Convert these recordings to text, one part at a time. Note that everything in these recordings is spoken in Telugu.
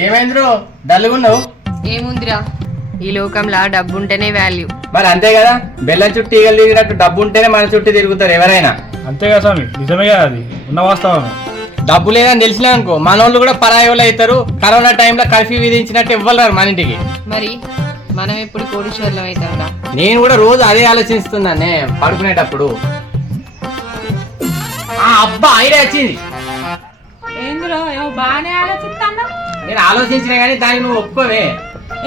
ఏమైందిరో డల్లుగున్నావు? ఏముందిరా, ఈ లోకంలో డబ్బు ఉంటేనే వాల్యూ. మరి అంతే కదా, బెల్లం చుట్టూ ఈగలు తిరిగినట్టు డబ్బు ఉంటేనే మన చుట్టూ తిరుగుతారు ఎవరైనా. అంతేగా స్వామి, నిజమే కదా, అది ఉన్న వాస్తవం. డబ్బు లేదని తెలిసినా అనుకో మనోళ్ళు కూడా పరాయి వాళ్ళు అవుతారు. కరోనా టైంలో కర్ఫ్యూ విధించినట్టు ఇవ్వలేరు మన ఇంటికి. మరి మనం ఎప్పుడు కోటీశ్వర్లం అవుతాంరా? నేను కూడా రోజు అదే ఆలోచిస్తున్నానే పడుకునేటప్పుడు. అబ్బా ఐడియా వచ్చింది. ఏందులో బాగానే ఆలోచిస్తాను. నేను ఆలోచించిన కానీ దానికి నువ్వు ఒప్పుకోవే.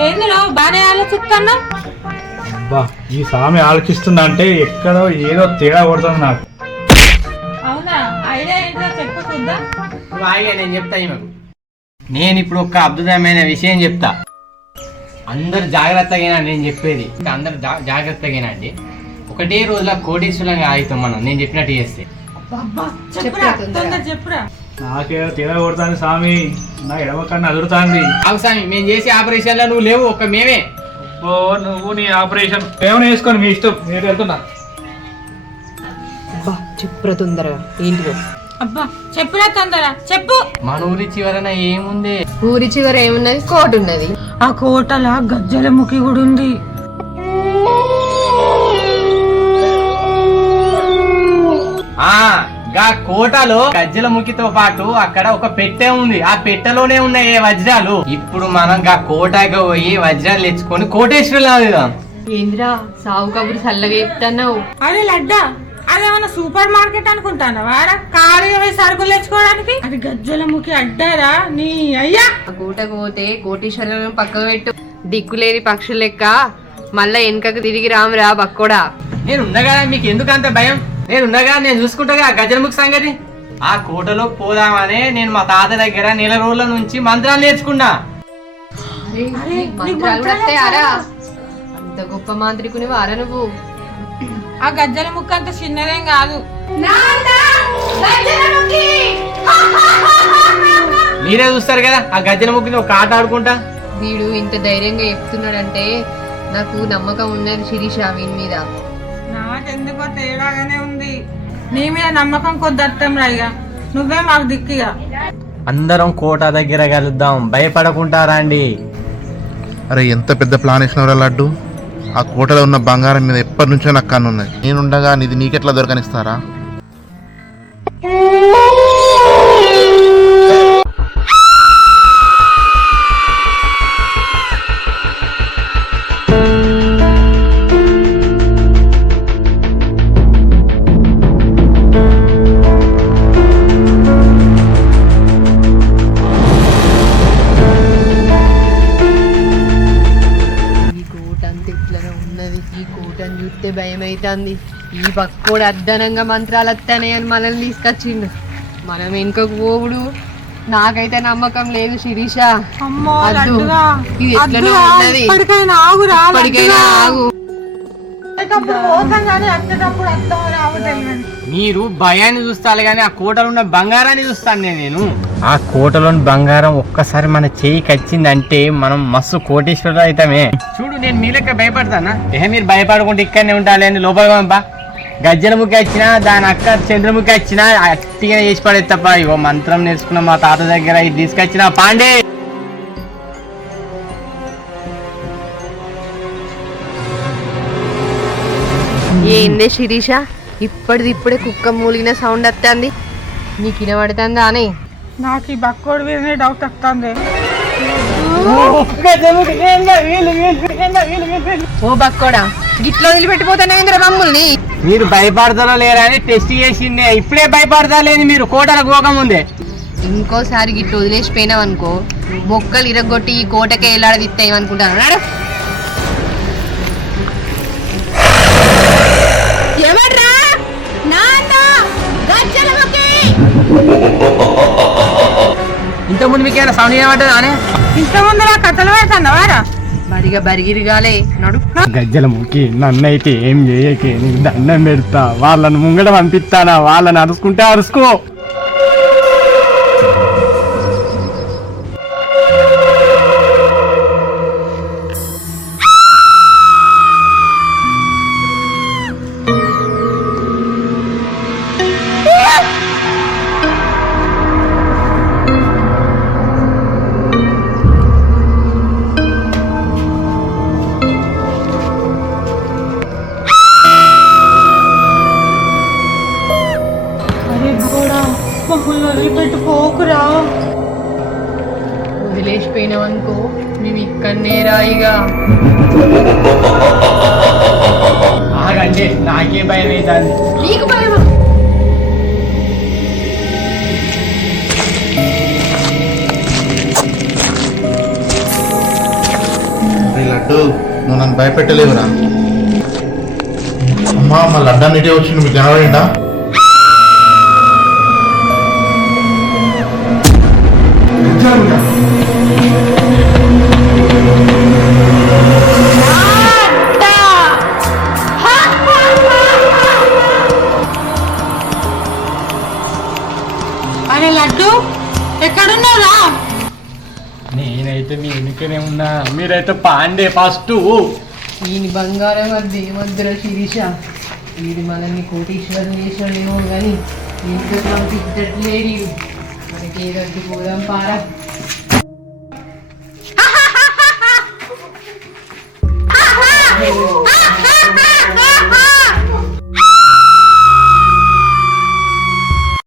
ఏందులో బాగానే ఆలోచిస్తాను. అబ్బా, ఈ స్వామి ఆలోచిస్తుందా అంటే ఎక్కడో ఏదో తేడా కొడుతుంది నాకు. అవునా, ఐడియా ఏంటో చెప్పు చూద్దాం. నువ్వు ఐడియా నేను చెప్తా ఈమెకు. నేను ఇప్పుడు ఒక అద్భుతమైన విషయం చెప్తా, అందరు జాగ్రత్తగా నేను చెప్పేది. అందరు జాగ్రత్తగా అండి. ఒకటే రోజుల కోటీశ్వరంగా ఆగుతాం మనం, నేను చెప్పినట్టు చేస్తే. చెప్పురా. నాకేదో తేడా కొడుతుంది స్వామి, నా ఎడమ కన్నా అదురుతాంది. అవసామి మేము చేసే ఆపరేషన్ లో నువ్వు లేవు, ఒక మేమే. ఓ నువ్వు నీ ఆపరేషన్ ఏమైనా వేసుకొని మీ ఇష్టం, మీరు వెళ్తున్నా. చెప్పురా తొందరగా, ఏంటిదో? అబ్బా చెప్పురా తొందర చెప్పు. మన ఊరి చివరన ఏముంది? ఊరి చివర ఏమున్నది? కోట ఉన్నది. ఆ కోటల గజ్జల ముఖి కూడా ఉంది. గా కోటలో గజ్జల ముఖితో పాటు అక్కడ ఒక పెట్టె ఉంది. ఆ పెట్టెలోనే ఉన్నాయి ఏ వజ్రాలు. ఇప్పుడు మనం గా కోటకి పోయి వజ్రాలు తెచ్చుకొని కోటేశ్వరులు. ఏందిరా సావు కబురు చల్లగా చెప్తున్నావు? అరే లడ్డా, అదేమన్నా సూపర్ మార్కెట్ అనుకుంటానా వారా? ఖాళీగా పోయి సరుకులు తెచ్చుకోవడానికి. అది గజ్జల ముఖి అడ్డారా నీ అయ్యా. ఆ కోటకు పోతే కోటీశ్వరం పక్కకు పెట్టు, దిక్కులేని పక్షులు లెక్క మళ్ళా వెనకకు తిరిగి రామురా బక్కోడా. నేను ఉండగా మీకు ఎందుకు అంత భయం? నేను ఉండగా నేను చూసుకుంటాగా గజ్జల ముఖి సంగతి. ఆ కోటలో పోదామనే నేను మా తాత దగ్గర నెల రోజుల నుంచి మంత్రాలు నేర్చుకున్నా. మంత్రాలు కూడా వస్తాయారా? అంత గొప్ప మాంత్రికుని వారా నువ్వు? ఆ గజ్జల ముక్క అంత చిన్నదేం కాదు. మీరే చూస్తారు కదా ఆ గజ్జల ముఖిని ఒక ఆట ఆడుకుంటా. వీడు ఇంత ధైర్యంగా చెప్తున్నాడంటే నాకు నమ్మకం ఉన్నది శిరీష వీని మీద. నాకెందుకో తేడాగానే ఉంది. నీ మీద నమ్మకం కొద్ది అర్థం రాయిగా, నువ్వే మాకు దిక్కిగా. అందరం కోట దగ్గర కలుద్దాం, భయపడకుంటారా అండి? అరే ఎంత పెద్ద ప్లాన్ వేసినవరా లడ్డు. ఆ కోటలో ఉన్న బంగారం మీద ఎప్పటి నుంచో నాకు కన్ను ఉన్నది. నేనుండగా ఇది నీకెట్లా దొరకనిస్తారా? ఈ కోటను చూస్తే భయం అవుతుంది. ఈ పక్కోడు అర్ధనంగా మంత్రాలు వస్తానని మనల్ని తీసుకొచ్చిండు. మనం వెనుకకు పోవుడు నాకైతే నమ్మకం లేదు శిరీష. ఇది ఎట్లనో ఉన్నది. ఇప్పటికైనా ఆగు. మీరు భయాన్ని చూస్తారు కానీ ఆ కోటలో ఉన్న బంగారాన్ని చూస్తాను నేను. ఆ కోటలోని బంగారం ఒక్కసారి మన చేయికి వచ్చిందంటే మనం మస్తు కోటేశ్వరులు అవుతామే. చూడు నేను మీ లెక్క భయపడతానా? మీరు భయపడకుండా ఇక్కడనే ఉండాలి అని లోపల పంపా. గజ్జల ముఖి వచ్చినా దాని అక్క చంద్రముఖి వచ్చినా అట్టిగా చేసి పడేది తప్ప. ఇగో మంత్రం నేర్చుకున్న మా తాత దగ్గర ఇది తీసుకొచ్చిన పాండే. ఏందే శిరీష, ఇప్పుడే కుక్క మూలిగిన సౌండ్ వస్తుంది. నీకు వినబడుతుందా అని? నాకు ఈ బక్కోడి మీదనే డౌట్ వస్తుంది. ఓ బక్కోడా, గిట్లో వదిలిపెట్టిపోతానే మమ్మల్ని. మీరు భయపడతారో లేరా అని టెస్ట్ చేసిండే. ఇప్పుడే భయపడతా లేదు మీరు కోటల పోకముందే. ఇంకోసారి గిట్లు వదిలేసిపోయినావు అనుకో, బొక్కలు ఇరగొట్టి ఈ కోటకే ఎలాడదిస్తాయనుకుంటాను. ఇంతకుముందు మీకు ఏమైనా సౌండ్ ఏమంటారు అని? ఇంతకుముందు నా కథలు పెడతావారా? బరిగా బరిగిరిగాలే నడు. గజ్జల ముఖి నన్నైతే ఏం చేయకే, నీకు దండం పెడతా. వాళ్ళని ముంగడ పంపిస్తానా? వాళ్ళని అరుచుకుంటే అరుసుకో. వెళ్ళిపోయినామనుకో మేము ఇక్కడనే రాయిగా. ఆగండి, నాకే భయం అవుతుంది. నీకు భయమా? లడ్డు నువ్వు నన్ను భయపెట్టలేవురా. అమ్మా మా లడ్డా నీటే వచ్చింది, మీకు కనబడిందా? అరే లడ్డు ఎక్కడున్నారా? నేనైతే మీ వెనుకనే ఉన్నా, మీరైతే పాండే ఫస్ట్. ఈయన బంగారం అది ఏమద్దురా శిరీష. వీడు మనల్ని కోటీశ్వరం చేసాడేమో కానీ ఇంట్లో పంపించట్లేడు. మనకి ఏదొద్దు పోదాం పారా.